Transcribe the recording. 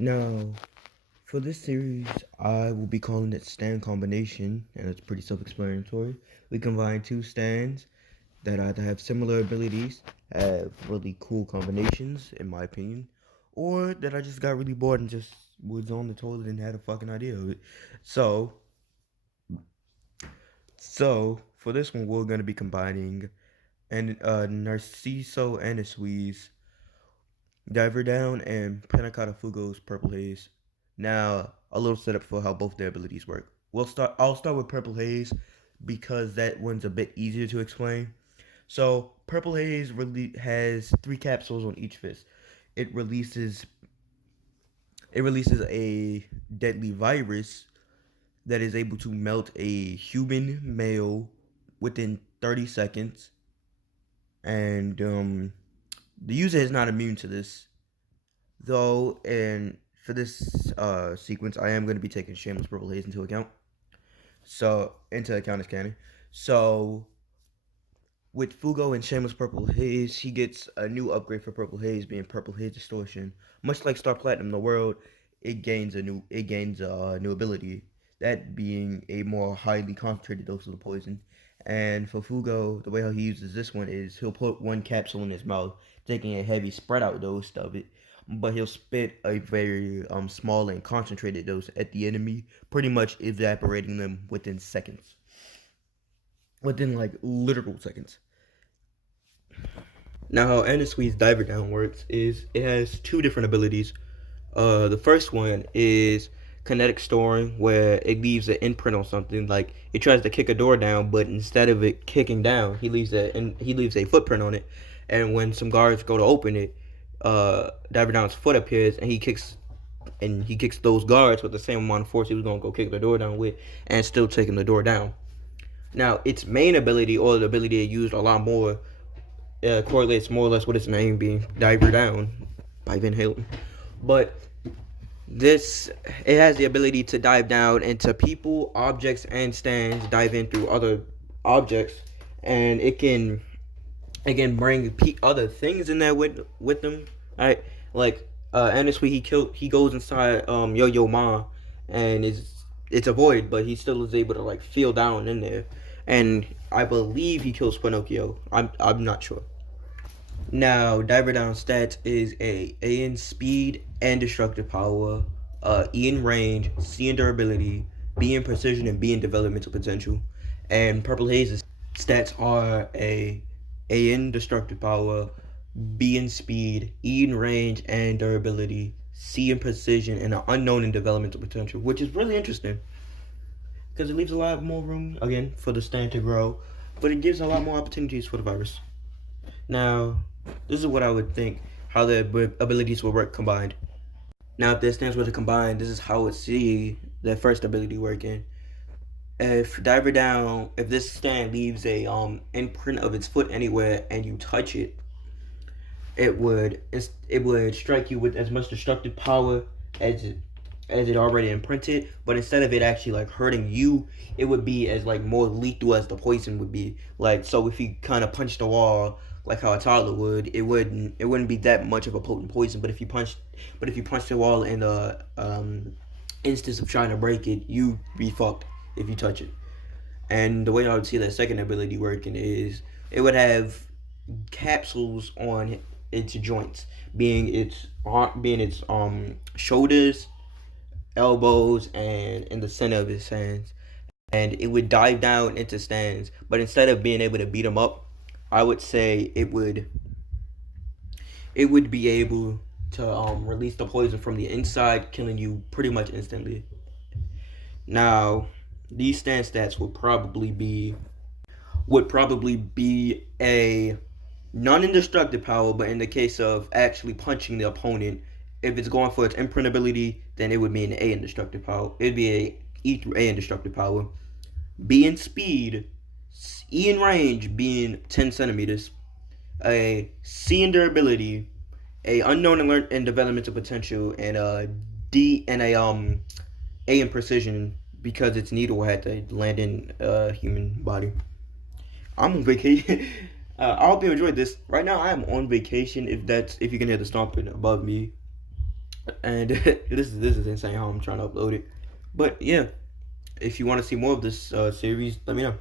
Now, for this series, I will be calling it stand combination, and it's pretty self-explanatory. We combine two stands that either have similar abilities, have really cool combinations, in my opinion, or that I just got really bored and just was on the toilet and had a fucking idea of it. So, for this one, we're gonna be combining and Narciso Aniswee's Diver Down and Pannacotta Fugo's Purple Haze. Now, a little setup for how both their abilities work. I'll start with Purple Haze because that one's a bit easier to explain. So, Purple Haze really has 3 capsules on each fist. It releases a deadly virus that is able to melt a human male within 30 seconds, and the user is not immune to this, though. And for this sequence, I am going to be taking Shameless Purple Haze into account. As canon. So with Fugo and Shameless Purple Haze, he gets a new upgrade for Purple Haze, being Purple Haze Distortion. Much like Star Platinum, the world, it gains a new ability, that being a more highly concentrated dose of the poison. And for Fugo, the way how he uses this one is he'll put 1 capsule in his mouth, taking a heavy spread out dose of it, but he'll spit a very small and concentrated dose at the enemy, pretty much evaporating them within seconds. Within like literal seconds. Now, how Anaswee's Diver Down works is it has 2 different abilities. The first one is kinetic storing, where it leaves an imprint on something. Like it tries to kick a door down, but instead of it kicking down, he leaves a footprint on it. And when some guards go to open it, Diver Down's foot appears, and he kicks those guards with the same amount of force he was gonna go kick the door down with, and still taking the door down. Now, its main ability, or the ability it used a lot more, correlates more or less with its name being Diver Down by Van Halen. But it has the ability to dive down into people, objects, and stands, dive in through other objects, and it can bring other things in there with them. Right, like Anasui, he goes inside Yo-Yo Ma, and it's a void, but he still is able to like feel down in there, and I believe he kills Pinocchio. I'm not sure. Now, Diver Down stats is A in speed and destructive power, E in range, C in durability, B in precision, and B in developmental potential. And Purple Haze's stats are A in destructive power, B in speed, E in range and durability, C in precision, and an unknown in developmental potential, which is really interesting because it leaves a lot more room again for the stand to grow, but it gives a lot more opportunities for the virus. Now, this is what I would think how the abilities will work combined. Now, if their stands were to combine, this is how I would see their first ability working. If this stand leaves a imprint of its foot anywhere and you touch it, it would strike you with as much destructive power as it already imprinted, but instead of it actually like hurting you, it would be as like more lethal as the poison would be. Like, so if you kind of punch the wall like how a toddler would, it wouldn't be that much of a potent poison. But if you punch the wall in the instance of trying to break it, you be fucked if you touch it. And the way I would see that second ability working is it would have capsules on its joints, being its shoulders, elbows, and in the center of his hands, and it would dive down into stands. But instead of being able to beat them up, I would say it would be able to release the poison from the inside, killing you pretty much instantly. Now, these stand stats would probably be a non-indestructive power, but in the case of actually punching the opponent, if it's going for its imprint ability, then it would be an A indestructive power. It'd be a E through A indestructive power. B in speed, E in range being 10 centimeters, a C in durability, a unknown and developmental potential, and a D and a in precision because its needle had to land in a human body. I'm on vacation. I hope you enjoyed this. Right now, I am on vacation. If you can hear the stomping above me, And this is insane how I'm trying to upload it. But yeah, if you want to see more of this series, let me know.